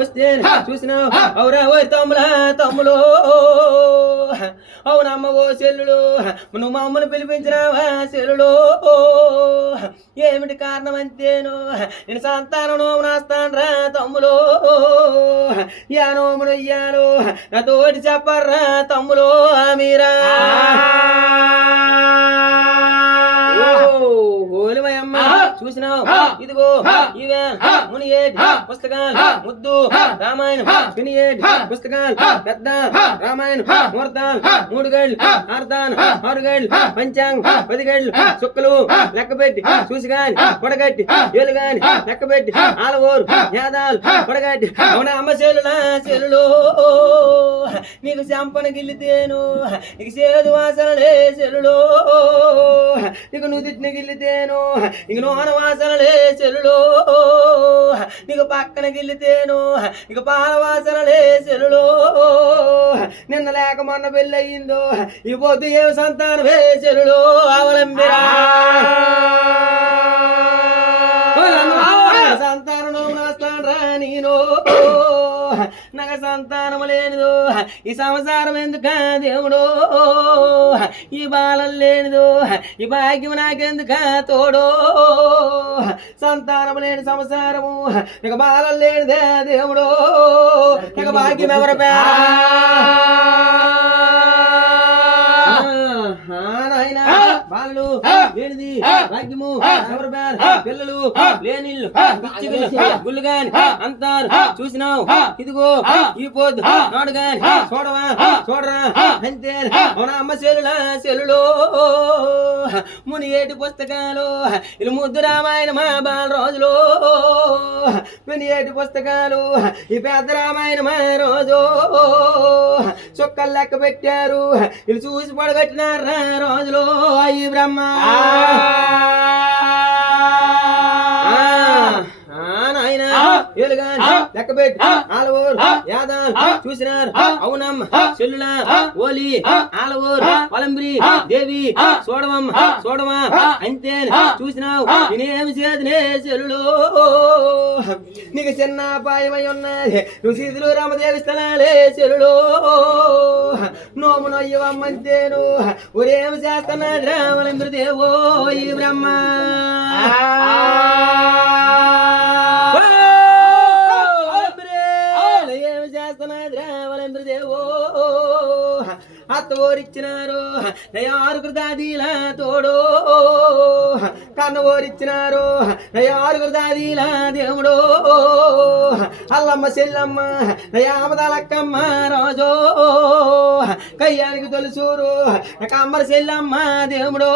వస్తే చూసినావు అవురా ఓ తమ్ములో అవునమ్మ ఓ చెల్లుడు నువ్వు మా అమ్మను పిలిపించినావా చెల్లుడు ఏమిటి కారణం అంతేను నేను సంతానం నోము నాస్తాను తమ్ములో యా నోమును ఇయ్యాను నాతోటి చెప్పర్రా తమ్ములో మీరా ఓలిమయమ్మ చూసినావు ఇదిగో ఇవే మునియేటి పుస్తకాలు ముద్దు రామాయణం వినియేటి పుస్తకాలు పెద్ద రామాయణం ముహూర్తాలు 3 గంటలు అర్ధాన్ 6 గంటలు పంచాంగ 10 గంటలు చుక్కలు లెక్కపెట్టి చూసిగాని పొడగట్టి ఏలు గాని లెక్కపెట్టి ఆలవోరు యాదాలు పొడగట్టి అవునా అమ్మ చెల్లులో నీకు చెంపన గిల్లితేను నీకు చేదు వాసనలే చెల్లులో నీకు నుదిట్ని గిల్లితేను నీకు నోన వాసనలే చెల్లులో నీకు పక్కన గిల్లితేను నీకు పాల వాసనలే చెల్లులో నిన్న లేక మొన్న పెళ్ళయిందో ఈ పొద్దు ఏం సంతానమే చెల్లులో అవలంబిరా సంతానం నాస్తాను నేను నాకు సంతానం లేనిదో ఈ సంసారం ఎందుక దేవుడు ఈ బాలం లేనిదో ఈ భాగ్యం నాకెందుక తోడో సంతానం లేని సంసారము ఇక బాలం లేనిదే దేవుడు ఇక భాగ్యం ఎవరు బాలు లేనిది భాగ్యము ఎవరు పిల్లలు లేనిల్లు గుళ్ళు గాని అంతారు చూసినావు ఇదిగో ఈ పొద్దు నాడు గాని చూడరా అంతే అవునా అమ్మ చెల్లులో ముని ఏటి పుస్తకాలు ఇల్లు ముద్దు రామాయణ మా బాల రోజులో ముని ఏటి పుస్తకాలు ఈ పెద్ద రామాయణ మా రోజు చుక్కలు లెక్క పెట్టారు ఇల్లు చూసి పడగట్టినారా రోజులో అయ్యి బ్రహ్మ లెక్కబెట్టి ఆలవోరు యాదాలు చూసినారు అవునమ్మ చెల్లుల ఓలి ఆలవోరు వలంబరి దేవి చూడమా అంతే చూసినావు నేనేమి చేదనే చెల్లులో నీకు చిన్న అపాయమై ఉన్నది నువ్వు సీతులు రామదేవి స్థలాలే చెల్లులో నోము నొయ్యవమ్మంతేను ఊరేమి చేస్తున్నది రామలంబరి దేవో ఈ బ్రహ్మ అత్త ఓరిచ్చినారు ఆరుగురు దాదీలా తోడో కన్న ఓరిచ్చినారు ఆరుగురు దాదీలా దేవుడో అల్లమ్మ చెల్లమ్మ ఆమదాలక్కమ్మ రోజో కయ్యానికి తొలుసూరు కమ్మర చెల్లమ్మ దేవుడో